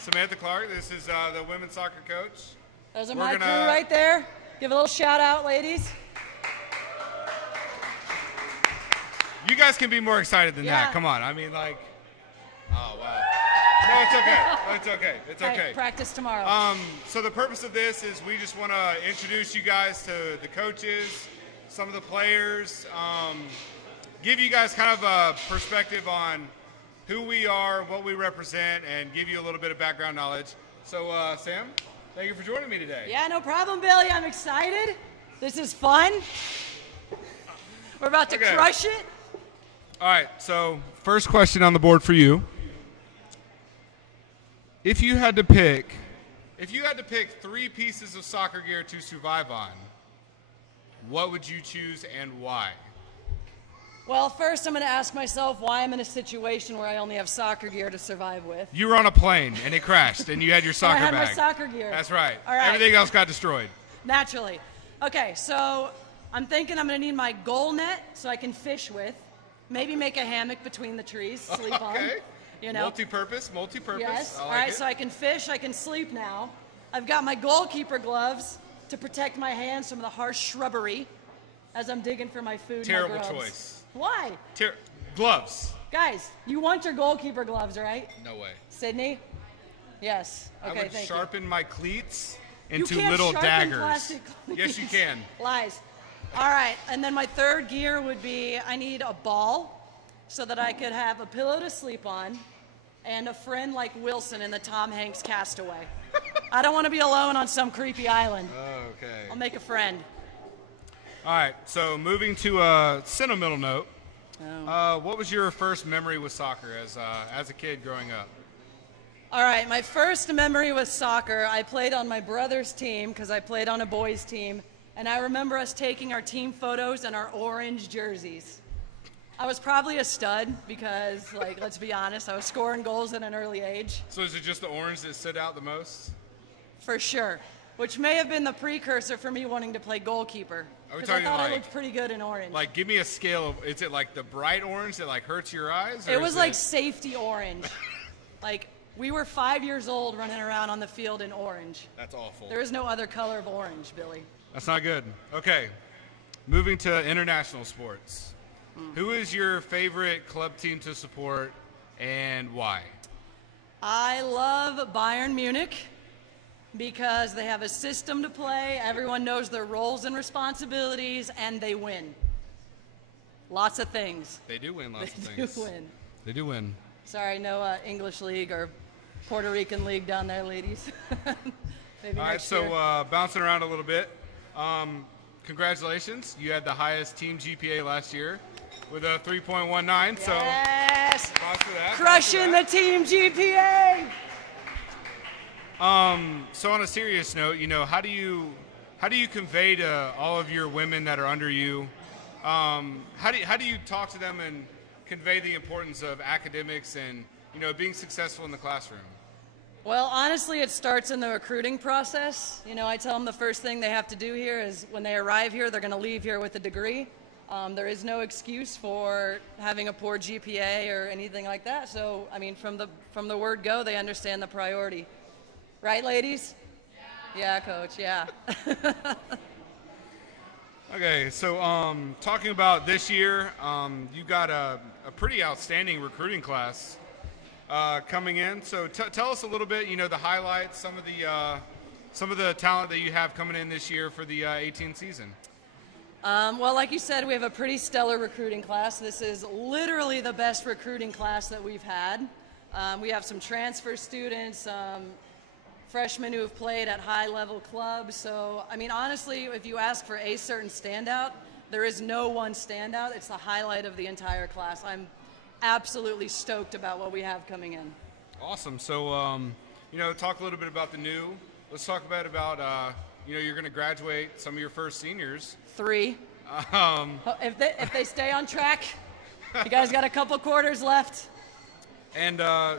Samantha Clark. This is the women's soccer coach. Those are my crew right there. Give a little shout out, ladies. You guys can be more excited than that. Come on. I mean, like, oh, wow. No, it's okay. It's okay. It's okay. Practice tomorrow. So the purpose of this is we just want to introduce you guys to the coaches, some of the players, give you guys kind of a perspective on who we are, what we represent, and give you a little bit of background knowledge. So, Sam, thank you for joining me today. Yeah, no problem, Billy. I'm excited. This is fun. We're about to crush it. All right, so first question on the board for you. If you had to pick 3 pieces of soccer gear to survive on, what would you choose and why? Well, first I'm going to ask myself why I'm in a situation where I only have soccer gear to survive with. You were on a plane and it crashed and you had your soccer bag. I had my soccer gear. That's right. All right. Everything else got destroyed. Naturally. Okay, so I'm thinking I'm going to need my goal net so I can fish with. Maybe make a hammock between the trees, sleep on. You know. Multi-purpose. Yes. All right, so I can fish, I can sleep now. I've got my goalkeeper gloves to protect my hands from the harsh shrubbery as I'm digging for my food. Terrible choice. Why? Gloves. Guys, you want your goalkeeper gloves, right? No way. Sydney? Yes. Okay, I would sharpen my cleats into little daggers. Plastic cleats. Yes, you can. Lies. All right, and then my third gear would be I need a ball so that I could have a pillow to sleep on and a friend like Wilson in the Tom Hanks Castaway. I don't want to be alone on some creepy island. Okay. I'll make a friend. All right, so moving to a sentimental note, what was your first memory with soccer as a kid growing up? All right, my first memory with soccer, I played on my brother's team because I played on a boys' team, and I remember us taking our team photos and our orange jerseys. I was probably a stud because, like, let's be honest, I was scoring goals at an early age. So is it just the orange that stood out the most? For sure, which may have been the precursor for me wanting to play goalkeeper. Because I thought I looked pretty good in orange. Like, give me a scale of, is it like the bright orange that like hurts your eyes? Or it was like safety orange. Like, we were 5 years old running around on the field in orange. That's awful. There is no other color of orange, Billy. That's not good. Okay, moving to international sports. Who is your favorite club team to support and why? I love Bayern Munich because they have a system to play, everyone knows their roles and responsibilities, and they win. Lots of things. They do win lots of things. They do win. They do win. Sorry, no English league or Puerto Rican league down there, ladies. Maybe all right, so bouncing around a little bit. Congratulations. You had the highest team GPA last year with a 3.19. Yes. So for that. Crushing the team GPA. So on a serious note, you know, how do you convey to all of your women that are under you? How do you talk to them and convey the importance of academics and, you know, being successful in the classroom? Well, honestly, it starts in the recruiting process. You know, I tell them the first thing they have to do here is when they arrive here, they're going to leave here with a degree. There is no excuse for having a poor GPA or anything like that. So, I mean, from the word go, they understand the priority. Right, ladies? Yeah, Coach, yeah. Okay, so talking about this year, you got a pretty outstanding recruiting class coming in. So tell us a little bit, you know, the highlights, some of the talent that you have coming in this year for the 18 season. Well, like you said, we have a pretty stellar recruiting class. This is literally the best recruiting class that we've had. We have some transfer students, freshmen who have played at high-level clubs. So, I mean, honestly, if you ask for a certain standout, there is no one standout. It's the highlight of the entire class. I'm absolutely stoked about what we have coming in. Awesome. So, you know, talk a little bit about the new. Let's talk about you know, you're going to graduate some of your first seniors. 3. If they stay on track, you guys got a couple quarters left. And,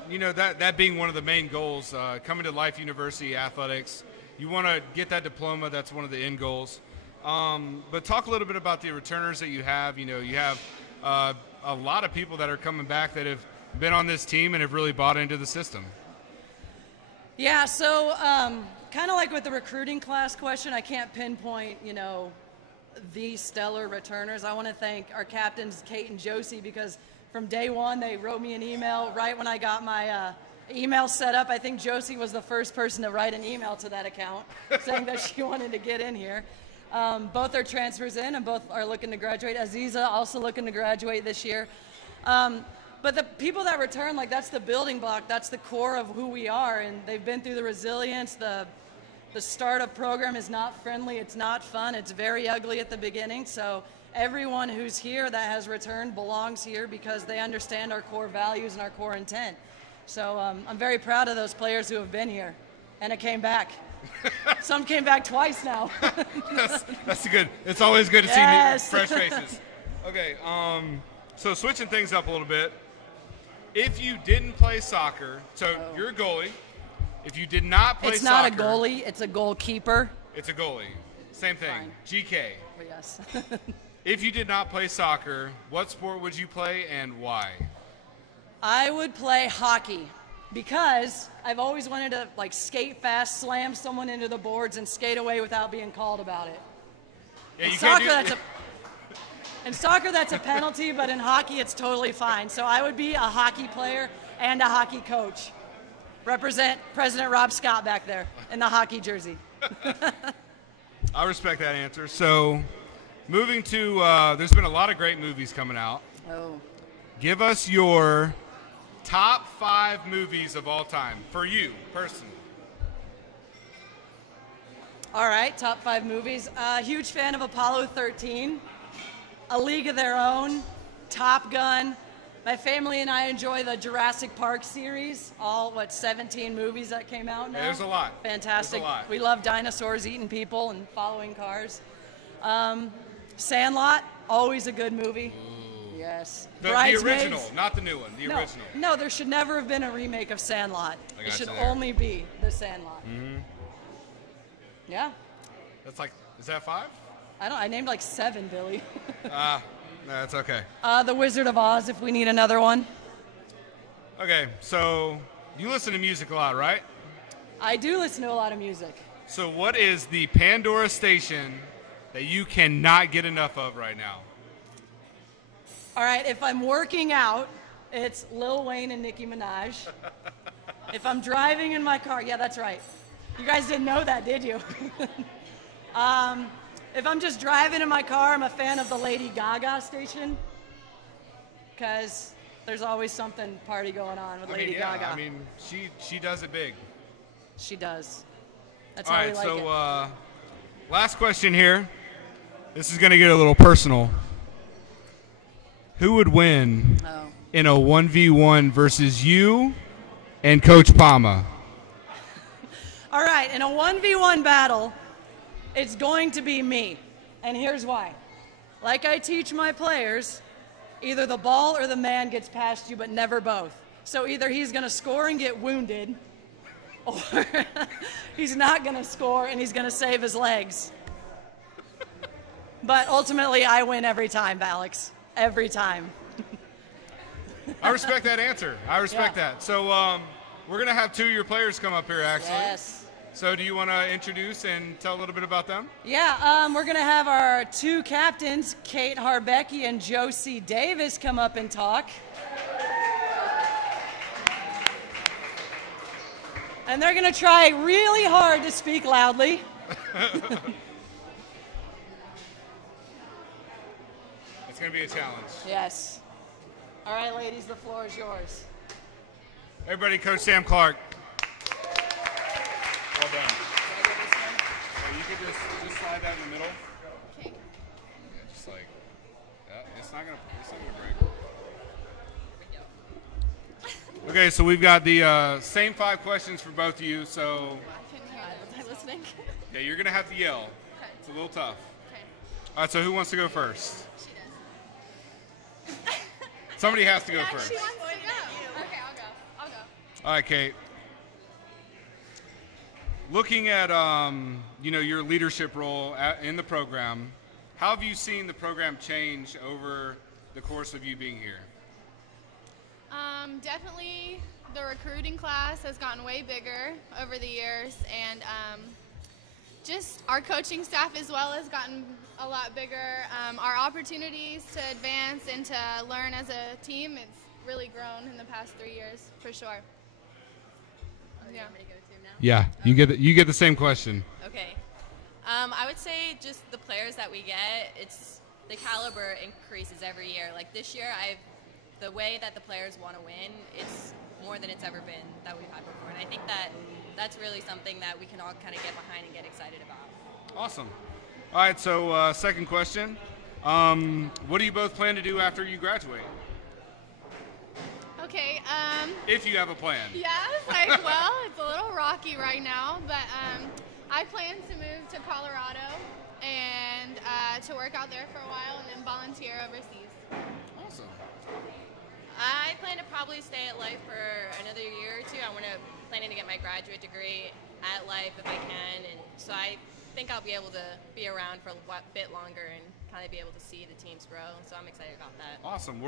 you know, that being one of the main goals, coming to Life University Athletics, you want to get that diploma. That's one of the end goals. But talk a little bit about the returners that you have. You know, you have a lot of people that are coming back that have been on this team and have really bought into the system. Yeah, so kind of like with the recruiting class question, I can't pinpoint, the stellar returners. I want to thank our captains, Kate and Josie, because from day one, they wrote me an email right when I got my email set up. I think Josie was the first person to write an email to that account saying that she wanted to get in here. Both are transfers in, and both are looking to graduate. Aziza also looking to graduate this year. But the people that return, that's the building block. That's the core of who we are, and they've been through the resilience. The startup program is not friendly. It's not fun. It's very ugly at the beginning. So everyone who's here that has returned belongs here because they understand our core values and our core intent. So I'm very proud of those players who have been here, and it came back. Some came back twice now. that's good. It's always good to see new, fresh faces. Okay, so switching things up a little bit. If you didn't play soccer, so you're a goalie. If you did not play soccer. It's not a goalie, it's a goalkeeper. It's a goalie. Same thing. Fine. GK. But yes. If you did not play soccer, what sport would you play and why? I would play hockey because I've always wanted to skate fast, slam someone into the boards, and skate away without being called about it. Yeah, in soccer, that's a penalty, but in hockey, it's totally fine. So I would be a hockey player and a hockey coach. Represent President Rob Scott back there in the hockey jersey. I respect that answer. So moving to, there's been a lot of great movies coming out. Oh. Give us your top 5 movies of all time for you personally. All right, top 5 movies. Huge fan of Apollo 13. A League of Their Own, Top Gun. My family and I enjoy the Jurassic Park series, all, 17 movies that came out now? Yeah, there's a lot. Fantastic. There's a lot. We love dinosaurs eating people and following cars. Sandlot, always a good movie. Ooh. Yes. The original, not the new one, the original. No, there should never have been a remake of Sandlot. It should only be The Sandlot. Mm-hmm. Yeah. That's is that 5? I named 7, Billy. No, that's okay. The Wizard of Oz, if we need another one. Okay, so you listen to music a lot, right? I do listen to a lot of music. So what is the Pandora station that you cannot get enough of right now? All right, if I'm working out, it's Lil Wayne and Nicki Minaj. If I'm driving in my car, yeah, that's right. You guys didn't know that, did you? If I'm just driving in my car, I'm a fan of the Lady Gaga station because there's always something party going on with Lady Gaga. I mean, she does it big. She does. That's all how right, we like so last question here. This is going to get a little personal. Who would win in a 1v1 versus you and Coach Palma? All right, in a 1v1 battle, it's going to be me, and here's why. Like I teach my players, either the ball or the man gets past you, but never both. So either he's going to score and get wounded, or he's not going to score and he's going to save his legs. But ultimately, I win every time, Alex. Every time. I respect that answer. I respect that. So we're going to have 2 of your players come up here, actually. Yes. So do you want to introduce and tell a little bit about them? Yeah, we're going to have our 2 captains, Kate Harbecki and Josie Davis, come up and talk. And they're going to try really hard to speak loudly. It's going to be a challenge. Yes. All right, ladies, the floor is yours. Everybody, Coach Sam Clark. Well done. You could just slide that in the middle. Okay. Yeah, just like that. It's not gonna break. Okay, so we've got the same 5 questions for both of you. So Was I listening? yeah, you're gonna have to yell. Okay. It's a little tough. Okay. All right, so who wants to go first? She does. Somebody has to go Yeah, first. She wants to go. Okay, I'll go. All right, Kate. Looking at your leadership role in the program, how have you seen the program change over the course of you being here? Definitely the recruiting class has gotten way bigger over the years, and just our coaching staff as well has gotten a lot bigger. Our opportunities to advance and to learn as a team, it's really grown in the past 3 years, for sure. Yeah. Yeah, you get the same question. Okay. I would say just the players that we get, it's the caliber increases every year. Like this year, the way that the players want to win, it's more than it's ever been that we've had before. And I think that's really something that we can all kind of get behind and get excited about. Awesome. All right, so second question. What do you both plan to do after you graduate? Okay. If you have a plan. Yeah, well, it's a little rocky right now, but I plan to move to Colorado and to work out there for a while and then volunteer overseas. Awesome. I plan to probably stay at Life for another year or two. I'm planning to get my graduate degree at Life if I can, and so I think I'll be able to be around for a bit longer and kind of be able to see the teams grow. So I'm excited about that. Awesome.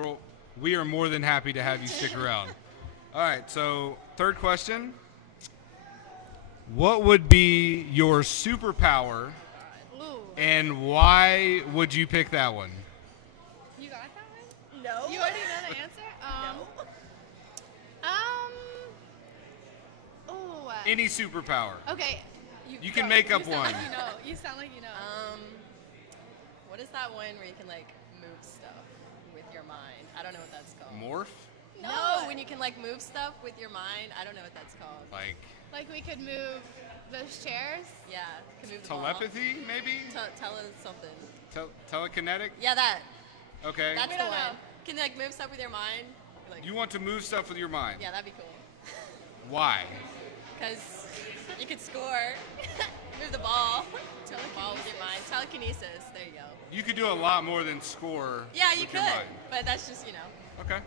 We are more than happy to have you stick around. All right, so third question. What would be your superpower, and why would you pick that one? You got that one? No. You already know the answer? Any superpower. Okay. You can make up sound one. Like you know. You sound like you know. What is that one where you can like move stuff with your mind? I don't know what that's called. Morph? No, when you can like move stuff with your mind. I don't know what that's called. Like we could move those chairs? Yeah. Could move the telepathy, ball. maybe? Tell us something. Telekinetic? Yeah, that. Okay. That's We the don't one. know. Can you like move stuff with your mind? Like, You want to move stuff with your mind. yeah, that'd be cool. Why? Because you could score, move the ball, ball with your mind. Telekinesis. There you go. You could do a lot more than score. Yeah, you with could. your mind. But that's just Okay.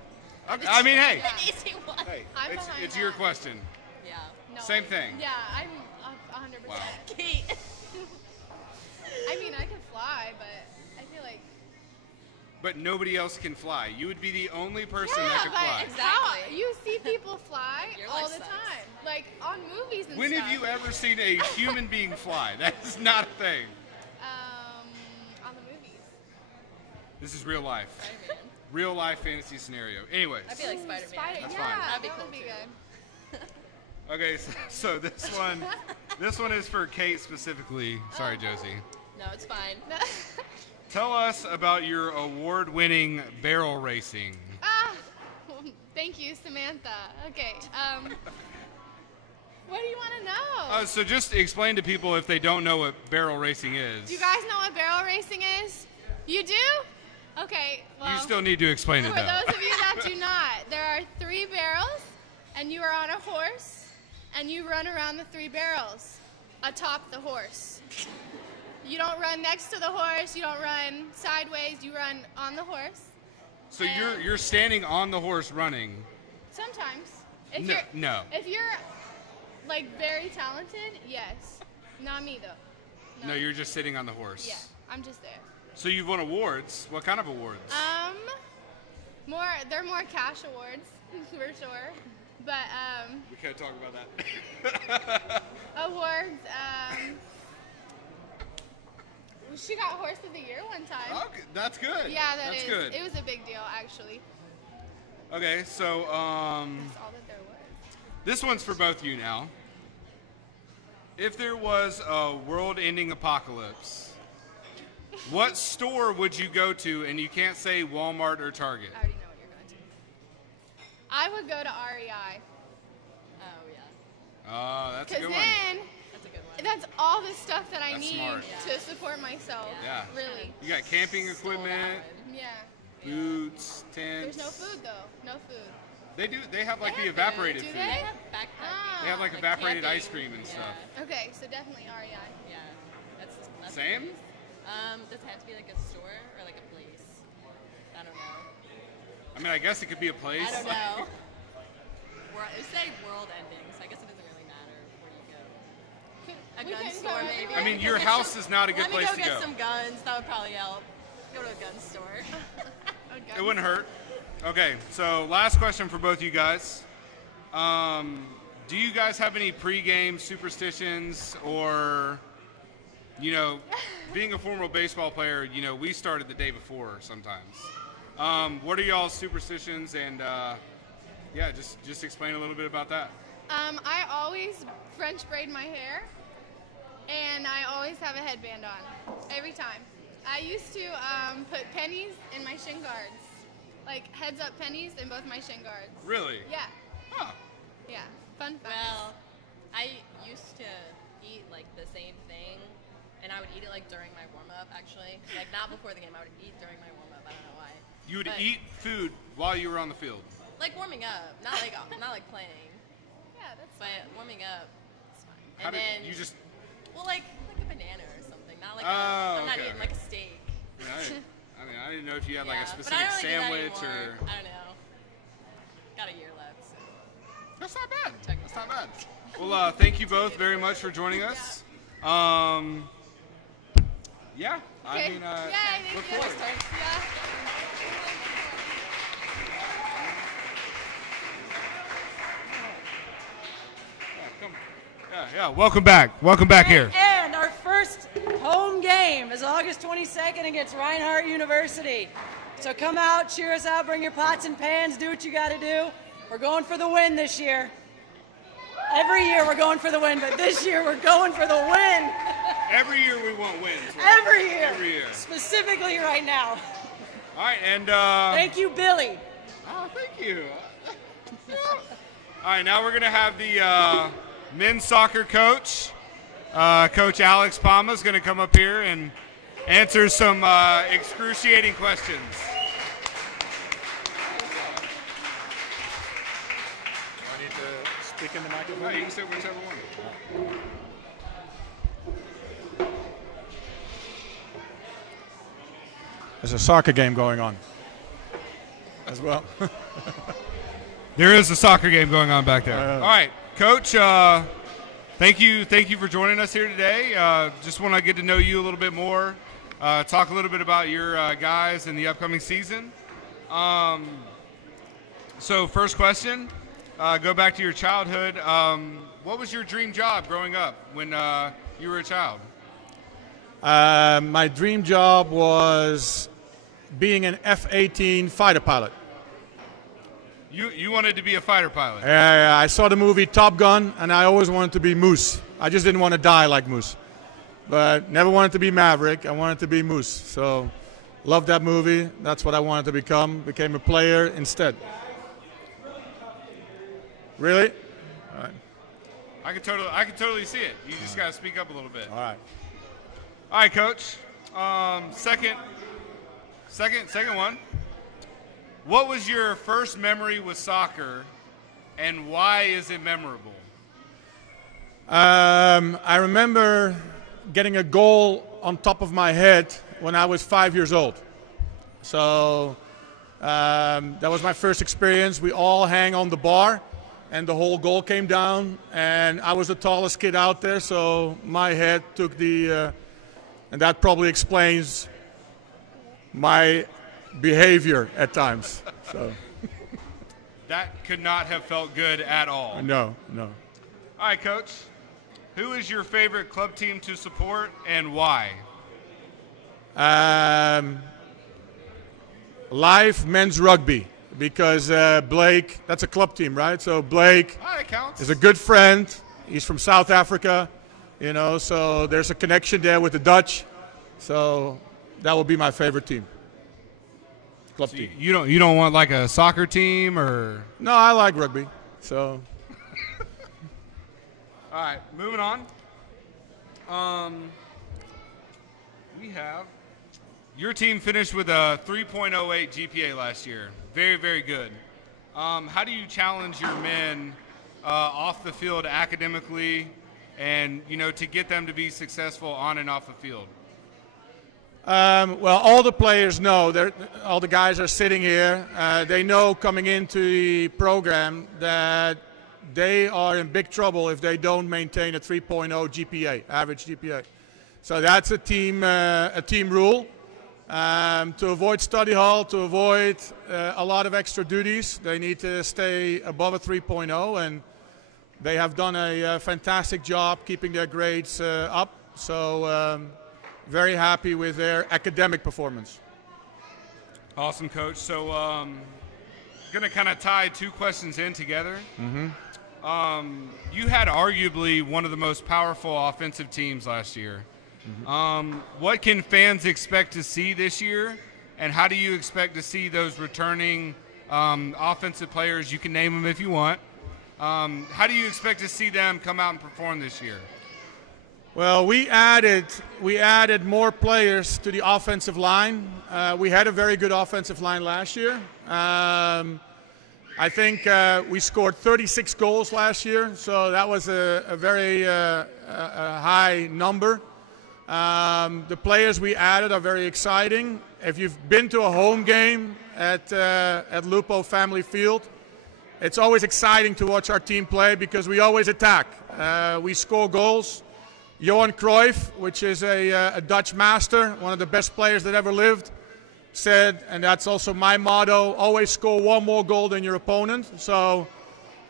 I mean, hey. an easy one. Hey, I'm it's behind your that. question. Yeah. No. Same thing. Yeah, I'm 100%. Wow. Kate. I mean, I can fly, but I feel like. But nobody else can fly. You would be the only person that Yeah, could but fly. Exactly. you see people fly Your all life the sucks. time, like on movies and When stuff. have you ever seen a human being fly? That is not a thing. On the movies. This is real life. Spider-Man. Real life fantasy scenario. Anyways. I feel like Spider-Man. That's yeah, fine. That'd be that cool would be too. good. Okay, so this one is for Kate specifically. Sorry, Josie. No, it's fine. Tell us about your award-winning barrel racing. Thank you, Samantha. Okay. What do you want to know? So just explain to people if they don't know what barrel racing is. Do you guys know what barrel racing is? You do? Okay. Well, You still need to explain it for though. those of you that do not, there are 3 barrels, and you are on a horse, and you run around the 3 barrels atop the horse. You don't run next to the horse. You don't run sideways. You run on the horse. So you're standing on the horse running. Sometimes. No. If you're like very talented, yes. Not me though. No, you're just sitting on the horse. Yeah, I'm just there. So you've won awards. What kind of awards? They're more cash awards for sure. But We can't talk about that. awards. She got Horse of the Year one time. Okay, that's good. Yeah, that's is. good. It was a big deal, actually. Okay, so That's all that there was. this one's for both of you now. If there was a world-ending apocalypse, what store would you go to? And you can't say Walmart or Target. I already know what you're going to. I would go to REI. Oh yeah. Oh, that's a Because good one. then That's a good one. that's all the stuff that I That's need smart. to support myself. Yeah. Really. You got camping So equipment, valid. Yeah. boots, tents. There's no food though. No food. They do. They have like They the have evaporated Do food. they? They have backpacking. They have like Like evaporated camping. ice cream and Yeah. stuff. Okay, so definitely REI. Yeah. That's Same? Does it have to be like a store or like a place? I don't know. I mean, I guess it could be a place. I don't know. It's like world ending, so I guess it doesn't really matter where you go. A We gun can store, go maybe. anywhere. I mean, your house is not a good Let me place go to get go. some guns. That would probably help. Go to a gun store. It wouldn't hurt. Okay, so last question for both you guys. Do you guys have any pregame superstitions or, being a former baseball player, we started the day before sometimes. What are y'all's superstitions? And, just explain a little bit about that. I always French braid my hair, and I always have a headband on, every time. I used to put pennies in my shin guards, like heads-up pennies in both my shin guards. Really? Yeah. Huh. Yeah. Fun fact. Well, I used to eat like the same thing, and I would eat it like during my warm-up, actually. Like not before the game, I would eat during my warm-up. I don't know why. You would eat food while you were on the field? Like warming up, not like playing. Yeah, that's But fine. warming up, it's fine. How And did then you just? well, like a banana or something, not like Oh, I'm not okay. eating like a steak. I didn't know if you had like a Yeah, but specific I don't really sandwich do that anymore. or. I don't know. Got a year left. So. That's not bad. That's not bad. Well, thank you both very much for joining us. Yeah. I Okay. mean, yeah, look thank you. forward. Yeah. Yeah. Welcome back. Welcome back here. And our first home game is August 22nd against Reinhardt University. So come out, cheer us out, bring your pots and pans, do what you got to do. We're going for the win this year. Every year we're going for the win, but this year we're going for the win. Every year we want wins. Right? Every year. Every year. Specifically right now. All right, and Thank you, Billy. oh, thank you. All right, now we're gonna have the men's soccer coach, Coach Alex Palma, is gonna come up here and answer some excruciating questions. I need to speak in the microphone. Oh, you can say whichever one. There's a soccer game going on as well. There is a soccer game going on back there. All right, Coach. Thank you for joining us here today. Just want to get to know you a little bit more. Talk a little bit about your guys in the upcoming season. So first question, go back to your childhood. What was your dream job growing up when you were a child? My dream job was being an F-18 fighter pilot. You wanted to be a fighter pilot? I saw the movie Top Gun, and I always wanted to be Moose. I just didn't want to die like Moose. But never wanted to be Maverick. I wanted to be Moose. So loved that movie. That's what I wanted to become. Became a player instead. Really? All right. I can totally see it. You just got to speak up a little bit. All right. All right, Coach. Second one. What was your first memory with soccer, and why is it memorable? I remember getting a goal on top of my head when I was 5 years old. So that was my first experience. We all hang on the bar, and the whole goal came down, and I was the tallest kid out there, so my head took the, and that probably explains my behavior at times. So That could not have felt good at all. no. All right, Coach. Who is your favorite club team to support and why? Live men's rugby, because Blake, that's a club team, right? So Blake That counts. is a good friend. He's from South Africa, so there's a connection there with the Dutch. So that will be my favorite team. Club team. You don't want like a soccer team or? No, I like rugby. So All right, moving on. We have your team finished with a 3.08 GPA last year. Very, very good. How do you challenge your men off the field academically, and to get them to be successful on and off the field? well, all the players know. All the guys are sitting here. They know coming into the program that they are in big trouble if they don't maintain a 3.0 GPA, average GPA. So that's a team rule. To avoid study hall, to avoid a lot of extra duties, they need to stay above a 3.0, and they have done a fantastic job keeping their grades up. So very happy with their academic performance. Awesome, Coach. So going to kind of tie two questions in together. You had arguably one of the most powerful offensive teams last year. What can fans expect to see this year, and how do you expect to see those returning offensive players? You can name them if you want. How do you expect to see them come out and perform this year? Well, we added more players to the offensive line. We had a very good offensive line last year. I think we scored 36 goals last year, so that was a very high number. The players we added are very exciting. If you've been to a home game at Lupo Family Field, it's always exciting to watch our team play because we always attack. We score goals. Johan Cruyff, which is a Dutch master, one of the best players that ever lived, said, and that's also my motto, always score one more goal than your opponent. So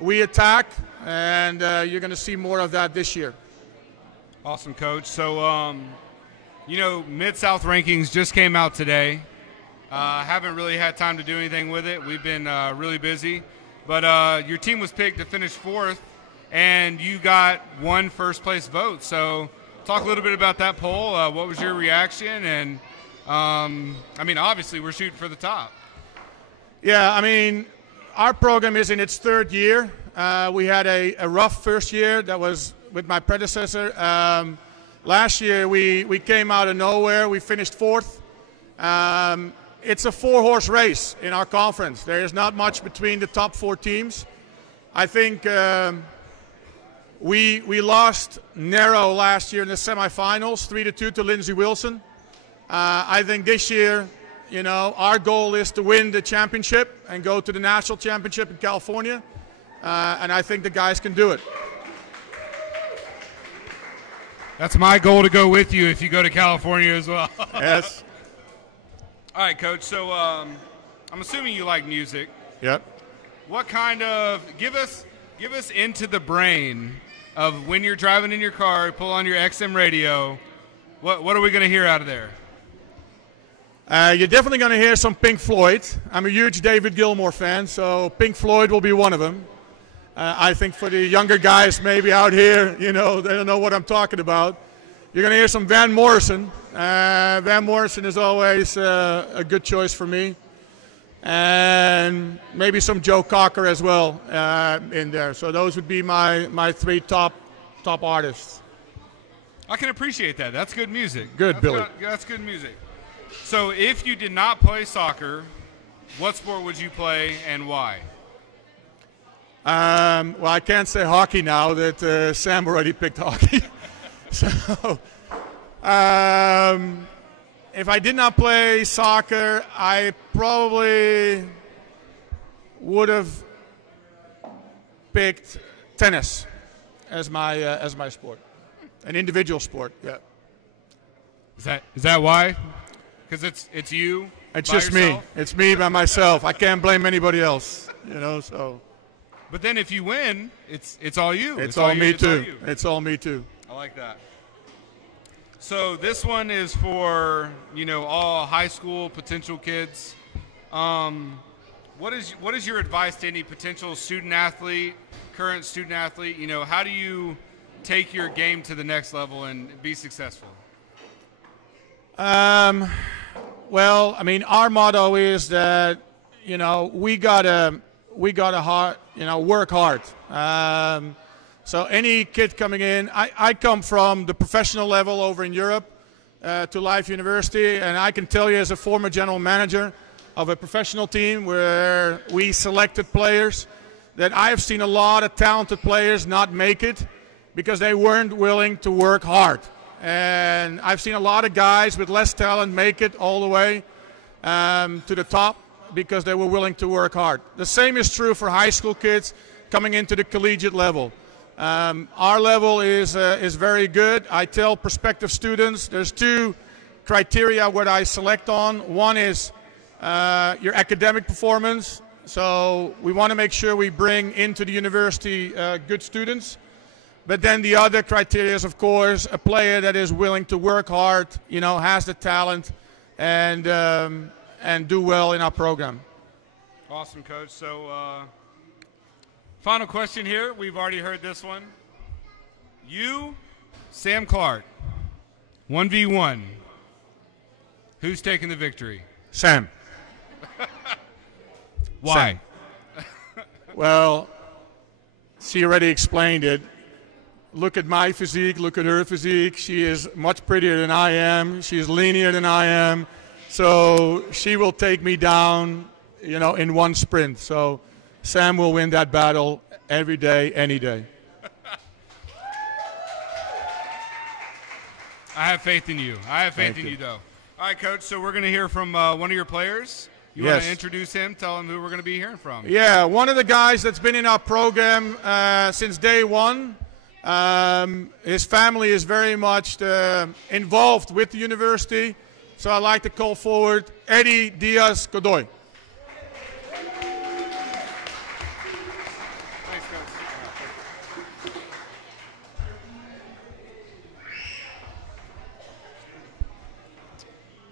we attack, and you're going to see more of that this year. Awesome, Coach. So, you know, Mid-South rankings just came out today. Haven't really had time to do anything with it. We've been really busy. But your team was picked to finish 4th, and you got one first-place vote. So talk a little bit about that poll. What was your reaction? And, I mean, obviously we're shooting for the top. Yeah, I mean, our program is in its 3rd year. We had a rough first year that was with my predecessor. Last year we came out of nowhere. We finished 4th. It's a 4-horse race in our conference. There is not much between the top 4 teams. I think we lost narrow last year in the semifinals, 3-2 to Lindsey Wilson. I think this year, you know, our goal is to win the championship and go to the national championship in California. And I think the guys can do it. That's my goal to go with you if you go to California as well. Yes. All right, Coach. So I'm assuming you like music. Yep. What kind of give us into the brain of when you're driving in your car, pull on your XM radio. What are we going to hear out of there? You're definitely going to hear some Pink Floyd. I'm a huge David Gilmour fan, so Pink Floyd will be one of them. I think for the younger guys maybe out here, you know, they don't know what I'm talking about. You're going to hear some Van Morrison. Van Morrison is always a good choice for me. And maybe some Joe Cocker as well in there. So those would be my 3 top artists. I can appreciate that. That's good music. Good, Billy. That's good music. So if you did not play soccer, what sport would you play and why? Well, I can't say hockey now that Sam already picked hockey. So if I did not play soccer, I probably would have picked tennis as my sport, an individual sport. Yeah. Is that why? Because it's you. It's by just yourself? me. It's me by myself. I can't blame anybody else. You know. So. But then if you win, it's all you. It's all me too. All you. It's all me too. I like that. So this one is for, you know, all high school potential kids. What is your advice to any potential student athlete, current student athlete? You know, how do you take your game to the next level and be successful? Well, I mean, our motto is that, you know, we gotta work hard. So any kid coming in, I come from the professional level over in Europe to Life University, and I can tell you as a former general manager of a professional team where we selected players that I have seen a lot of talented players not make it because they weren't willing to work hard. And I've seen a lot of guys with less talent make it all the way to the top because they were willing to work hard. The same is true for high school kids coming into the collegiate level. Our level is very good. I tell prospective students there's two criteria what I select on. One is your academic performance. So we want to make sure we bring into the university good students. But then the other criteria is, of course, a player that is willing to work hard, you know, has the talent, and do well in our program. Awesome, Coach. So, final question here. We've already heard this one. You, Sam Clark, 1v1. Who's taking the victory? Sam. Why? Sam. Well, she already explained it. Look at my physique, look at her physique. She is much prettier than I am. She is leaner than I am. So she will take me down, you know, in one sprint. So Sam will win that battle every day, any day. I have faith in you. I have faith Thank in you. you, though. All right, Coach, so we're going to hear from one of your players. You want Yes. to introduce him, tell him who we're going to be hearing from. Yeah, one of the guys that's been in our program since day one. His family is very much involved with the university. So I'd like to call forward Eddie Diaz Godoy. Thanks, Coach.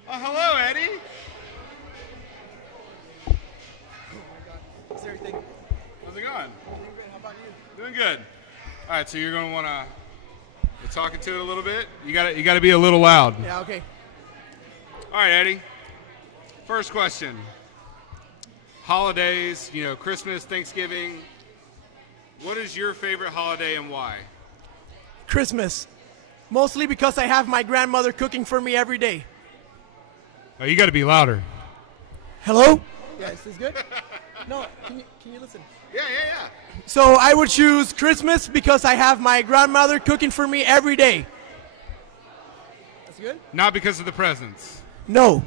Oh, hello, Eddie. How's everything? How's it going? Doing good. How about you? Doing good. All right, so you're going to want to talking to it a little bit. You got to be a little loud. Yeah, okay. All right, Eddie. First question. Holidays, you know, Christmas, Thanksgiving. What is your favorite holiday and why? Christmas. Mostly because I have my grandmother cooking for me every day. Oh, you got to be louder. Hello? Yeah, is this good? No, can you listen? Yeah. So I would choose Christmas because I have my grandmother cooking for me every day. That's good? Not because of the presents. No.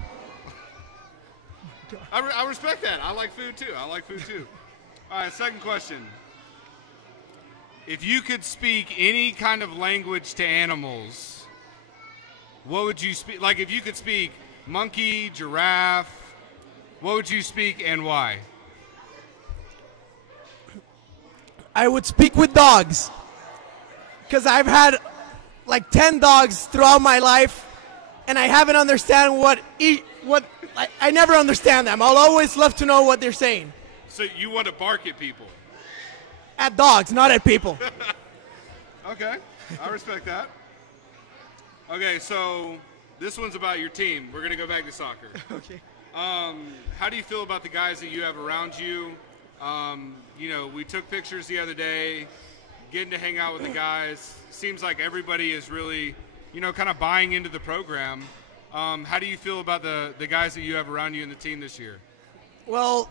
I respect that. I like food too. All right, second question. If you could speak any kind of language to animals, what would you speak? Like if you could speak monkey, giraffe, what would you speak and why? I would speak with dogs. Because I've had like 10 dogs throughout my life, and I haven't understand I never understand them. I'll always love to know what they're saying. So you want to bark at people? At dogs, not at people. Okay, I respect that. Okay, so this one's about your team. We're going to go back to soccer. Okay. How do you feel about the guys that you have around you? You know, we took pictures the other day, getting to hang out with the guys. Seems like everybody is really, you know, kind of buying into the program. How do you feel about the guys that you have around you in the team this year? Well,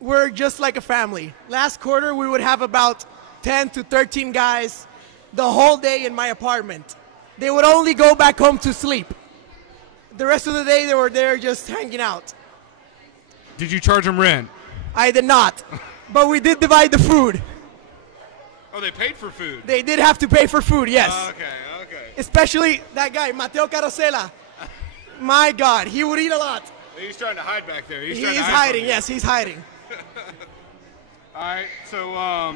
we're just like a family. Last quarter, we would have about 10 to 13 guys the whole day in my apartment. They would only go back home to sleep. The rest of the day, they were there just hanging out. Did you charge them rent? I did not, but we did divide the food. Oh, they paid for food. They did have to pay for food, yes. Okay. Especially that guy, Mateo Carosella. My God, he would eat a lot. He's trying to hide back there. He's hiding, yes, he's hiding. All right, so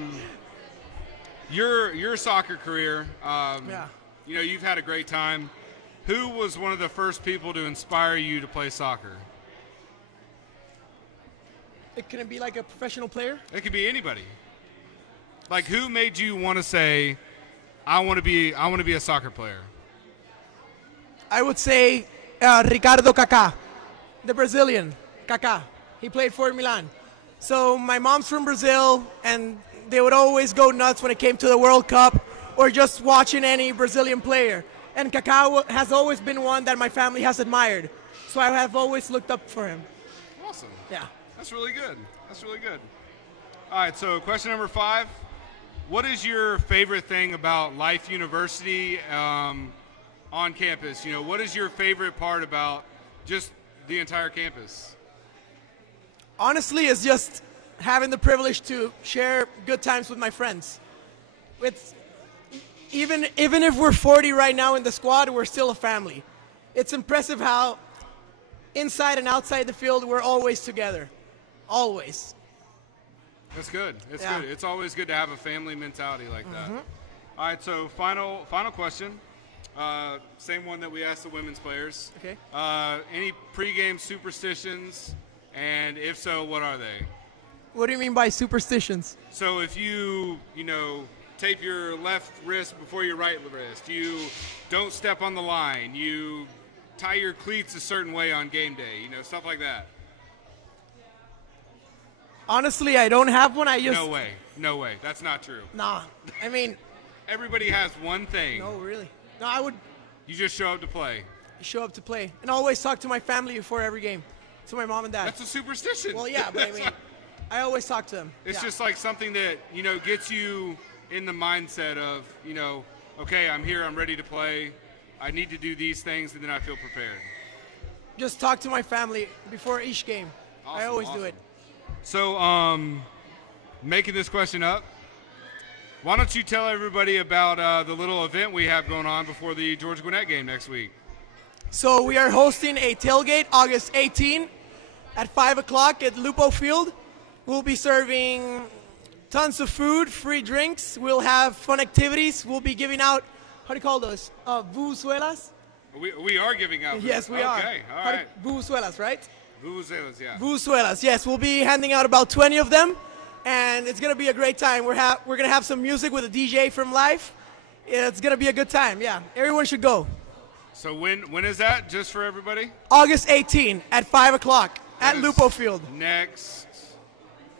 your soccer career, Yeah. you know, you've had a great time. Who was one of the first people to inspire you to play soccer? Can it be like a professional player? It could be anybody. Like, who made you want to say, I want to be a soccer player? I would say Ricardo Kaká, the Brazilian Kaká. He played for Milan. So my mom's from Brazil, and they would always go nuts when it came to the World Cup or just watching any Brazilian player. And Kaká has always been one that my family has admired. So I have always looked up for him. Awesome. Yeah. That's really good. All right, so question number 5. What is your favorite thing about Life University on campus? You know, what is your favorite part about just the entire campus? Honestly, it's just having the privilege to share good times with my friends. Even if we're 40 right now in the squad, we're still a family. it's impressive how inside and outside the field we're always together. Always. That's good. It's Yeah. good. It's always good to have a family mentality like that. All right, so final question. Same one that we asked the women's players. Okay. Any pregame superstitions, and if so, what are they? What do you mean by superstitions? So if you tape your left wrist before your right wrist, you don't step on the line, you tie your cleats a certain way on game day, stuff like that. Honestly, I don't have one. No way. That's not true. Nah. I mean, Everybody has one thing. no, really. No, I would You just show up to play. show up to play and always talk to my family before every game, to my mom and dad. That's a superstition. Well, yeah, but I mean, I always talk to them. It's Yeah. just like something that, gets you in the mindset of, okay, I'm here, I'm ready to play. I need to do these things, and then I feel prepared. Just talk to my family before each game. I Awesome, always do awesome. it. So, making this question up, why don't you tell everybody about the little event we have going on before the Georgia Gwinnett game next week? So we are hosting a tailgate August 18 at 5 o'clock at Lupo Field. We'll be serving tons of food, free drinks. We'll have fun activities. We'll be giving out, how do you call those? Vuvuzelas? We are giving out. Yes, we are. Okay, all right. Vuvuzelas, right? Vuvuzelas, yeah. Vuvuzelas, yes. We'll be handing out about 20 of them, and it's going to be a great time. We're going to have some music with a DJ from live. It's going to be a good time, yeah. Everyone should go. So when is that, just for everybody? August 18 at 5 o'clock at That is Lupo Field. Next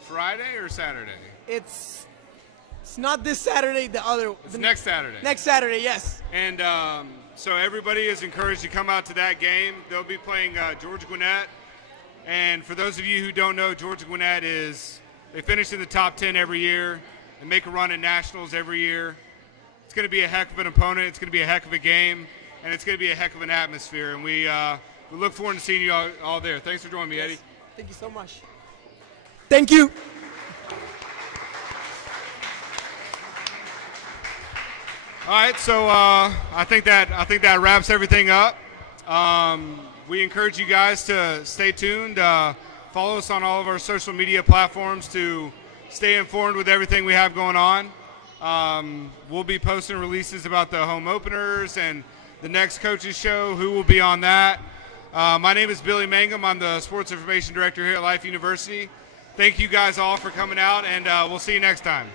Friday or Saturday? It's not this Saturday, the other. It's next Saturday. Next Saturday, yes. And so everybody is encouraged to come out to that game. They'll be playing Georgia Gwinnett. And for those of you who don't know, Georgia Gwinnett they finish in the top 10 every year and make a run at nationals every year. It's going to be a heck of an opponent. It's going to be a heck of a game. And it's going to be a heck of an atmosphere. And we look forward to seeing you all there. Thanks for joining me, Eddie. Thank you so much. Thank you. All right, so I think that wraps everything up. We encourage you guys to stay tuned. Follow us on all of our social media platforms to stay informed with everything we have going on. We'll be posting releases about the home openers and the next coaches show, who will be on that. My name is Billy Mangum. I'm the Sports Information Director here at Life University. Thank you guys all for coming out, and we'll see you next time.